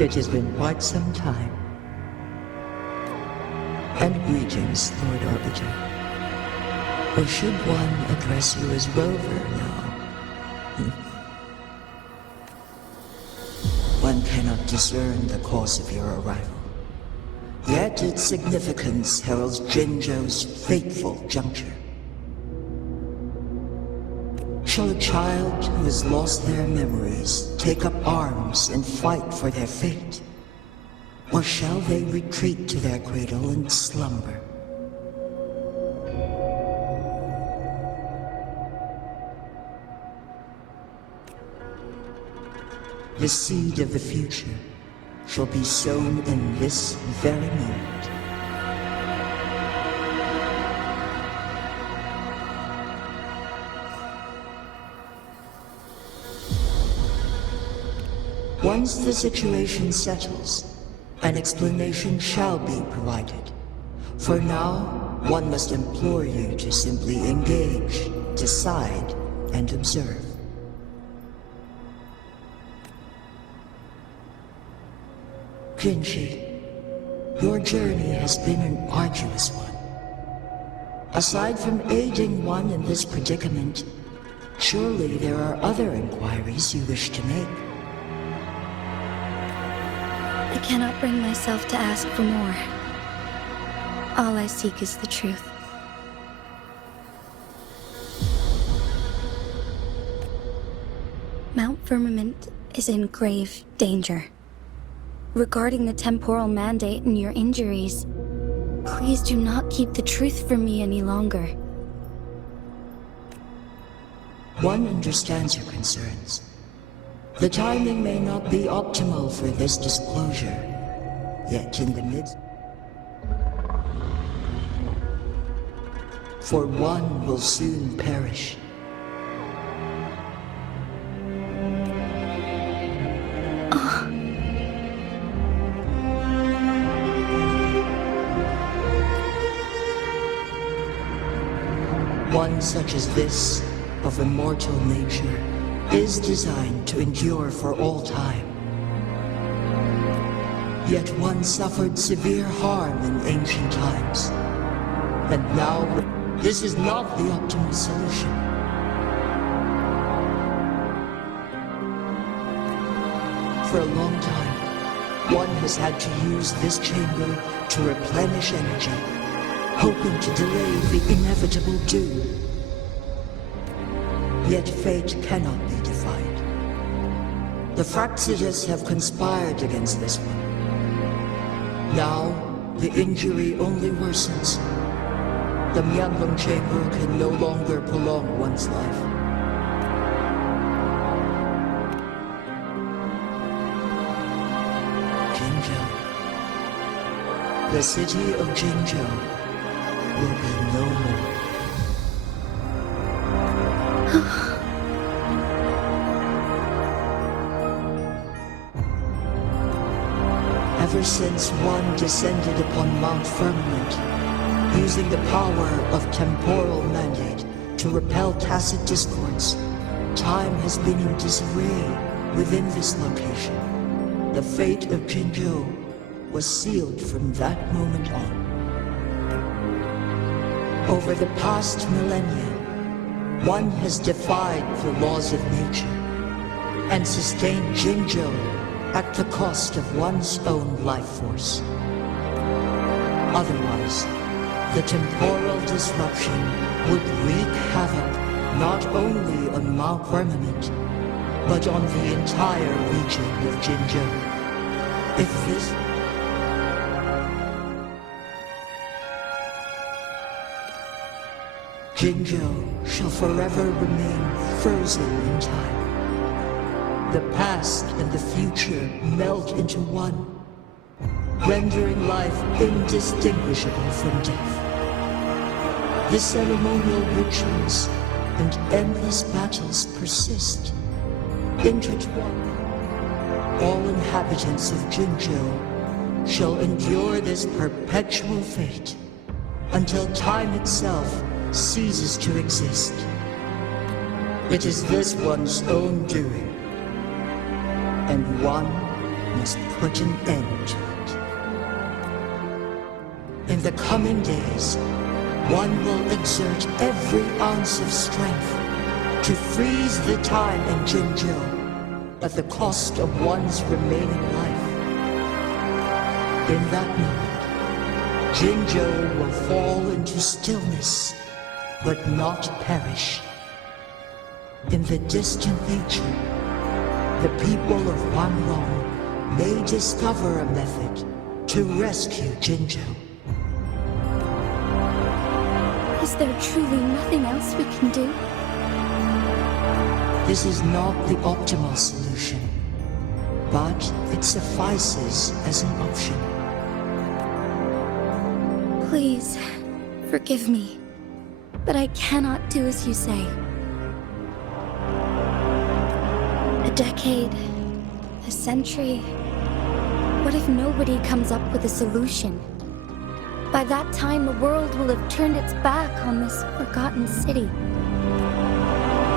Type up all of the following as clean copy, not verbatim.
It has been quite some time. And greetings, Lord Arbiter. Or should one address you as Rover now? One cannot discern the cause of your arrival. Yet its significance heralds Jinzhou's fateful juncture. Shall a child who has lost their memories take up arms and fight for their fate? Or shall they retreat to their cradle and slumber? The seed of the future shall be sown in this very moment. Once the situation settles, an explanation shall be provided. For now, one must implore you to simply engage, decide, and observe. Jinji, your journey has been an arduous one. Aside from aiding one in this predicament, surely there are other inquiries you wish to make. I cannot bring myself to ask for more. All I seek is the truth. Mount Firmament is in grave danger. Regarding the temporal mandate and your injuries, please do not keep the truth from me any longer. One understands your concerns. The timing may not be optimal for this disclosure, yet in the midst... For one will soon perish. One such as this, of immortal nature, is designed to endure for all time. Yet one suffered severe harm in ancient times. And now, this is not the optimal solution. For a long time, one has had to use this chamber to replenish energy, hoping to delay the inevitable doom. Yet fate cannot be defied. The Fraxidas have conspired against this one. Now, the injury only worsens. The Myanlong chamber can no longer prolong one's life. Jinzhou. The city of Jinzhou will be no more. Ever since one descended upon Mount Firmament, using the power of temporal mandate to repel tacit discords, time has been in disarray within this location. The fate of Jinzhou was sealed from that moment on. Over the past millennia, one has defied the laws of nature and sustained Jinzhou at the cost of one's own life force. Otherwise, the temporal disruption would wreak havoc not only on Mount Firmament, but on the entire region of Jinzhou. If this... Jinzhou shall forever remain frozen in time. The past and the future melt into one, rendering life indistinguishable from death. The ceremonial rituals and endless battles persist, intertwined. All inhabitants of Jinzhou shall endure this perpetual fate until time itself ceases to exist. It is this one's own doing, and one must put an end to it. In the coming days, one will exert every ounce of strength to freeze the time in Jinzhou at the cost of one's remaining life. In that moment, Jinzhou will fall into stillness, but not perish. In the distant future, the people of Wanrong may discover a method to rescue Jinzhou. Is there truly nothing else we can do? This is not the optimal solution, but it suffices as an option. Please, forgive me, but I cannot do as you say. A decade, a century. What if nobody comes up with a solution? By that time, the world will have turned its back on this forgotten city.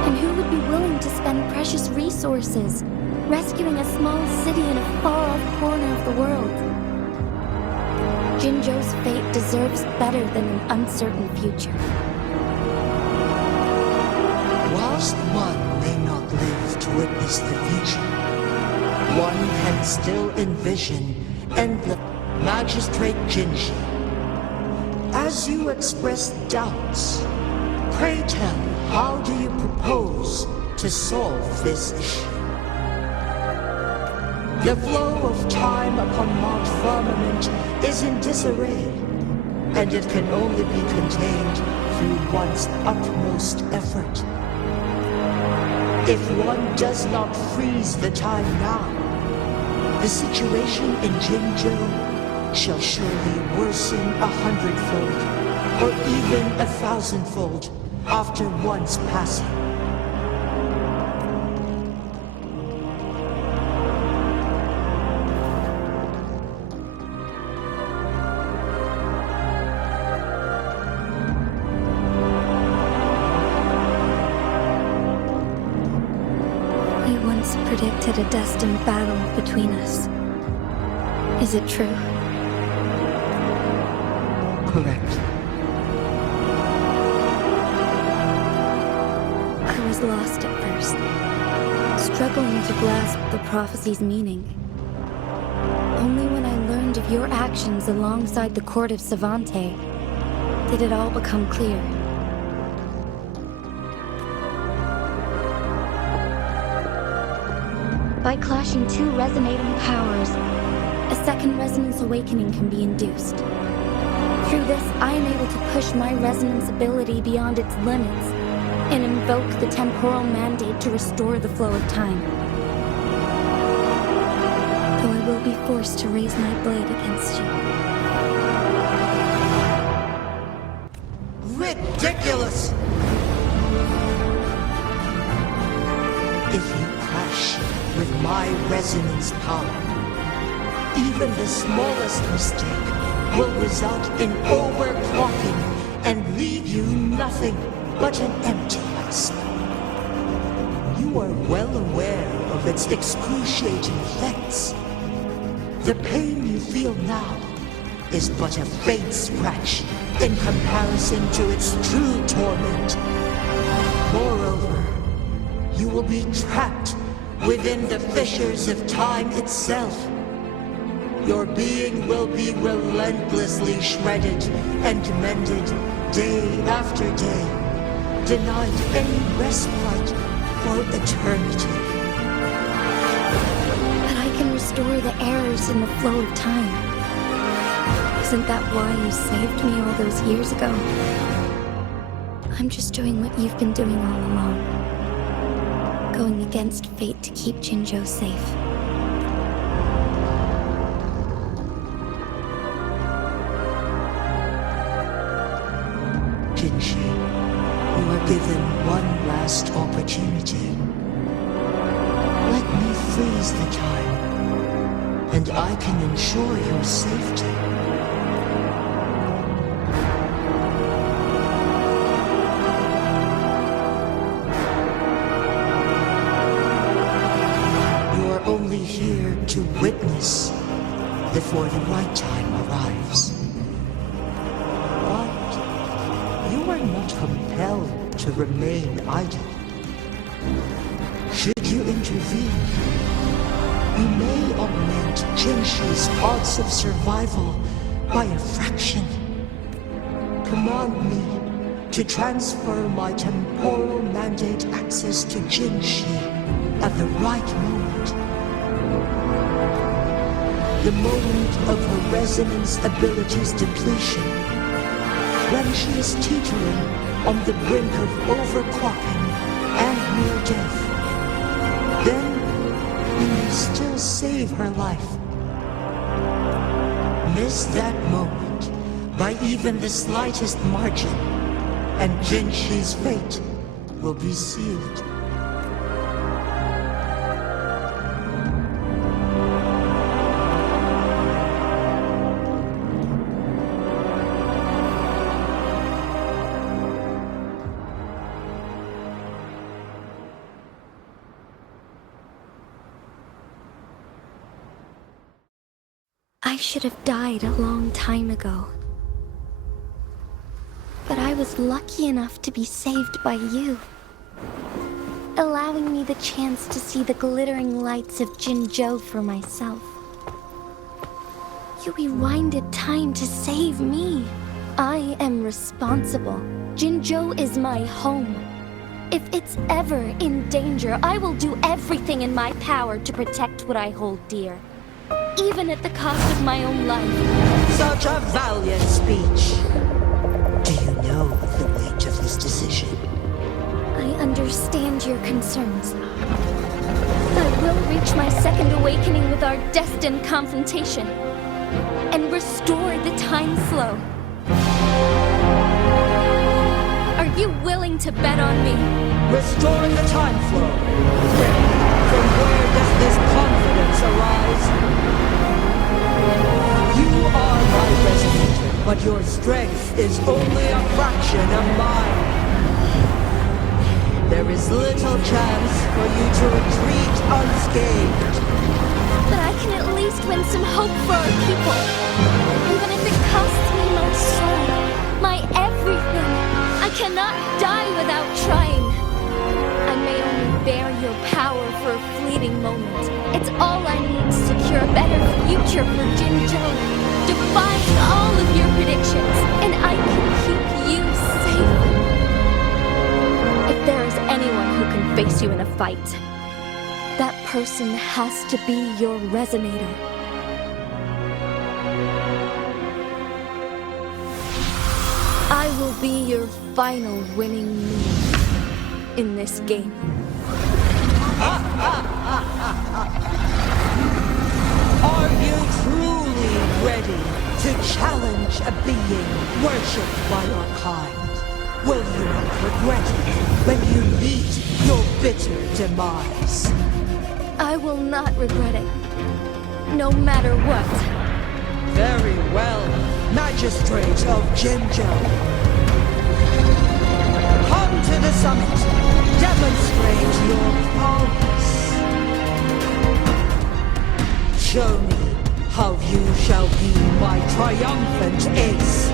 And who would be willing to spend precious resources rescuing a small city in a far-off corner of the world? Jinzhou's fate deserves better than an uncertain future. Whilst one may not live to witness the future, one can still envision endless Magistrate Jinji. As you express doubts, pray tell, how do you propose to solve this issue? The flow of time upon Mount Firmament is in disarray, and it can only be contained through one's utmost effort. If one does not freeze the time now, the situation in Jinzhou shall surely worsen 100-fold, or even 1,000-fold, after one's passing. You once predicted a destined battle between us. Is it true? Correct. I was lost at first, struggling to grasp the prophecy's meaning. Only when I learned of your actions alongside the court of Savante did it all become clear. By clashing two resonating powers, a second resonance awakening can be induced. Through this, I am able to push my resonance ability beyond its limits and invoke the temporal mandate to restore the flow of time. Though I will be forced to raise my blade against you. Ridiculous! If you clash with my resonance power, even the smallest mistake will result in overclocking and leave you nothing but an empty husk. You are well aware of its excruciating effects. The pain you feel now is but a faint scratch in comparison to its true torment. Moreover, you will be trapped within the fissures of time itself. Your being will be relentlessly shredded and mended day after day, denied any respite for eternity. But I can restore the errors in the flow of time. Isn't that why you saved me all those years ago? I'm just doing what you've been doing all along. Going against fate to keep Jinzhou safe. Jinji, you are given one last opportunity. Let me freeze the time, and I can ensure your safety. You are only here to witness before the right time arrives. But you are not compelled to remain idle. Should you intervene, you may augment Jinshi's odds of survival by a fraction. Command me to transfer my temporal mandate access to Jinshi at the right moment. The moment of her resonance ability's depletion, when she is teetering on the brink of overclocking and near death. Then you may still save her life. Miss that moment by even the slightest margin, and Jinshi's fate will be sealed. I should have died a long time ago. But I was lucky enough to be saved by you, allowing me the chance to see the glittering lights of Jinzhou for myself. You rewinded time to save me. I am responsible. Jinzhou is my home. If it's ever in danger, I will do everything in my power to protect what I hold dear, even at the cost of my own life. Such a valiant speech. Do you know the weight of this decision? I understand your concerns. I will reach my second awakening with our destined confrontation and restore the time flow. Are you willing to bet on me? Restoring the time flow. From where does this confidence arise? You are my resonator, but your strength is only a fraction of mine. There is little chance for you to retreat unscathed. But I can at least win some hope for our people. Even if it costs me my soul, my everything. I cannot die without trying. I may only bear your power for a fleeting moment. It's all I need to secure a better future for Jinzhou, defying all of your predictions, and I can keep you safe. If there is anyone who can face you in a fight, that person has to be your resonator. I will be your final winning move in this game. Are you truly ready to challenge a being worshipped by your kind? Will you not regret it when you meet your bitter demise? I will not regret it, no matter what. Very well, Magistrate of Jinzhou. Come to the summit. Demonstrate your prowess. Show me how you shall be my triumphant ace.